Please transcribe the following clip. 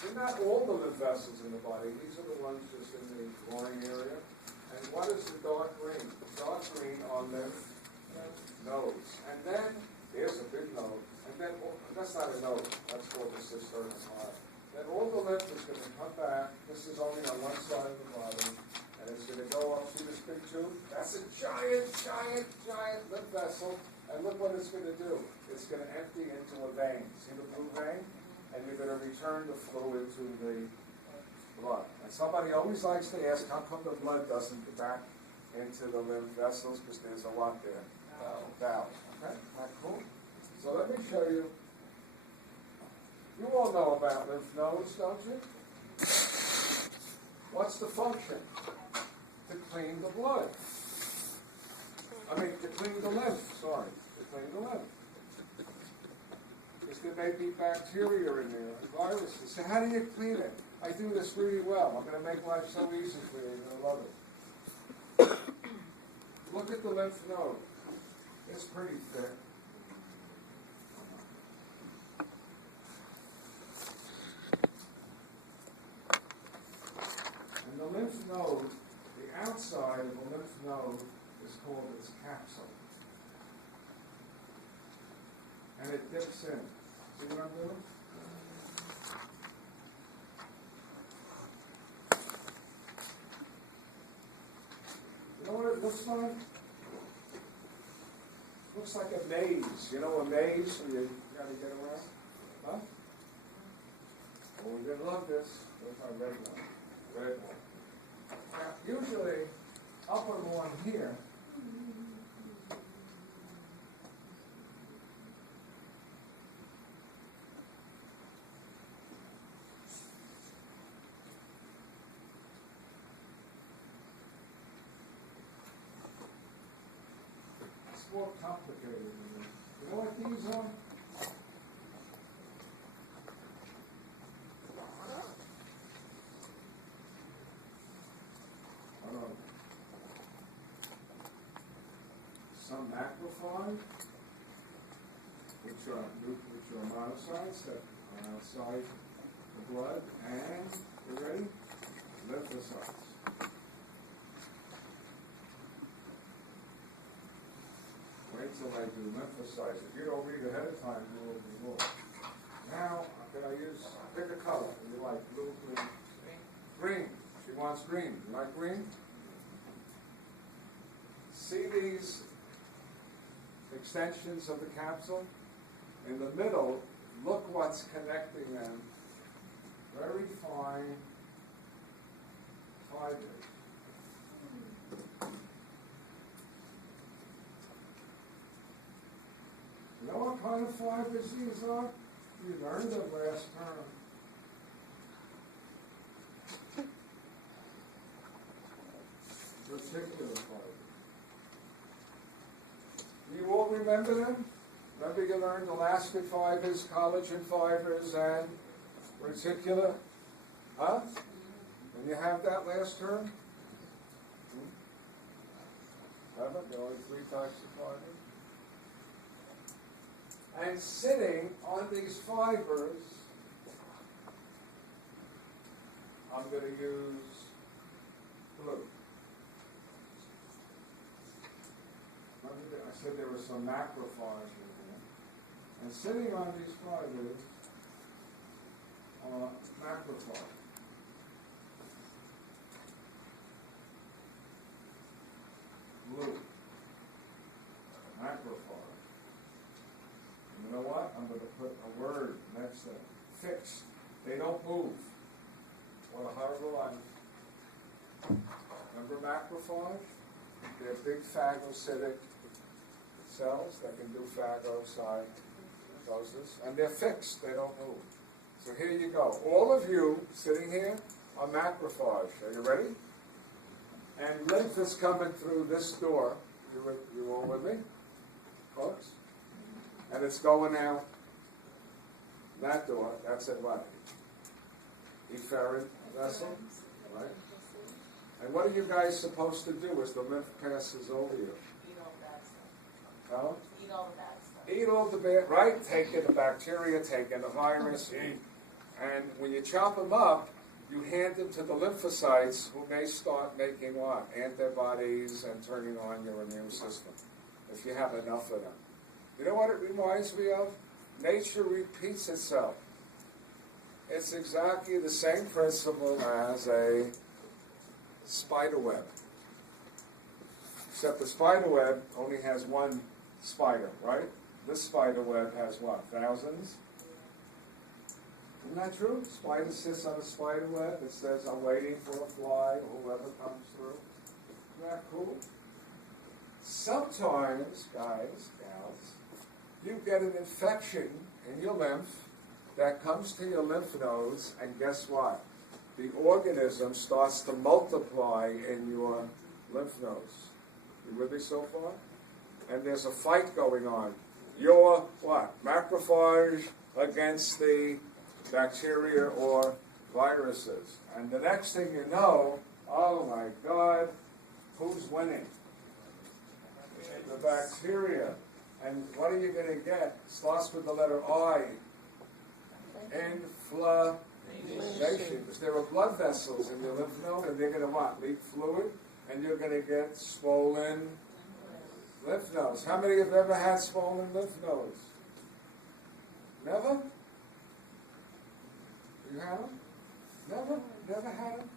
They're not all the lymph vessels in the body. These are the ones just in the groin area. And what is the dark green? The dark green are lymph nodes. And then, here's a big node. And then, that's not a node. That's called the cisterna heart. Then all the lymph is going to come back. This is only on one side of the body. And it's going to go up through this big tube. That's a giant, giant, giant lymph vessel. And look what it's going to do. It's going to empty into a vein. See the blue vein? And you're going to return the fluid to the blood. And somebody always likes to ask, how come the blood doesn't get back into the lymph vessels? Because there's a lot there. Valve. Okay? Not cool? So let me show you. You all know about lymph nodes, don't you? What's the function? To clean the blood. To clean the lymph, sorry. To clean the lymph. Because there may be bacteria in there and viruses. So how do you clean it? I do this really well. I'm going to make life so easy for you. You're going to love it. Look at the lymph node. It's pretty thick. And the lymph node, the outside of the lymph node is called its capsule. And it dips in. See what I'm doing? You know what it looks like? It looks like a maze. You know a maze where you got to get around? Huh? Well, we're going to love this. Where's my red one? Red one. Now, usually, I'll put one here. It's more complicated than this. You know what these are? Some macrophages, which are monocytes that are outside the blood, and, you ready? Lymphocytes. Wait till I do lymphocytes. If you don't read ahead of time, you will be wrong. Now, can I pick a color? You like blue, green? Green. She wants green. You like green? See these extensions of the capsule? In the middle, look what's connecting them. Very fine fibers. You know what kind of fibers these are? You learned them last term. Reticular fibers. You all remember them? Remember you learned elastic fibers, collagen fibers, and reticular? Huh? And you have that last term? Haven't? There are only 3 types of fibers. And sitting on these fibers, I'm going to use blue. I said there were some macrophages in there. And sitting on these fibers are macrophages. Blue. Macrophage. And you know what? I'm going to put a word next to it. Fixed. They don't move. What a horrible life. Remember macrophage? They're big phagocytic cells that can do phagocytosis, and they're fixed, they don't move. So here you go. All of you sitting here are macrophage. Are you ready? And lymph is coming through this door. You all with me, folks? And it's going out that door. That's at what? Efferent vessel, right? And what are you guys supposed to do as the lymph passes over you? Eat all the bad stuff. Huh? Eat all the bad stuff. Eat all the bad, right? Take in the bacteria, take in the virus, eat. And when you chop them up, you hand them to the lymphocytes, who may start making what? Antibodies and turning on your immune system, if you have enough of them. You know what it reminds me of? Nature repeats itself. It's exactly the same principle as a spider web. Except the spider web only has one spider, right? This spider web has what? Thousands? Isn't that true? Spider sits on a spider web. It says, I'm waiting for a fly or whoever comes through. Isn't that cool? Sometimes, guys, gals, you get an infection in your lymph that comes to your lymph nodes, and guess what? The organism starts to multiply in your lymph nodes. You with me so far? And there's a fight going on. Your what? Macrophage against the bacteria or viruses. And the next thing you know, oh my God, who's winning? The bacteria. And what are you going to get? It starts with the letter I. Inflammation. Because there are blood vessels in your lymph node, and they're going to what? Leak fluid, and you're going to get swollen lymph nodes. How many have ever had swollen lymph nodes? Never? You have them? Never? Never had them?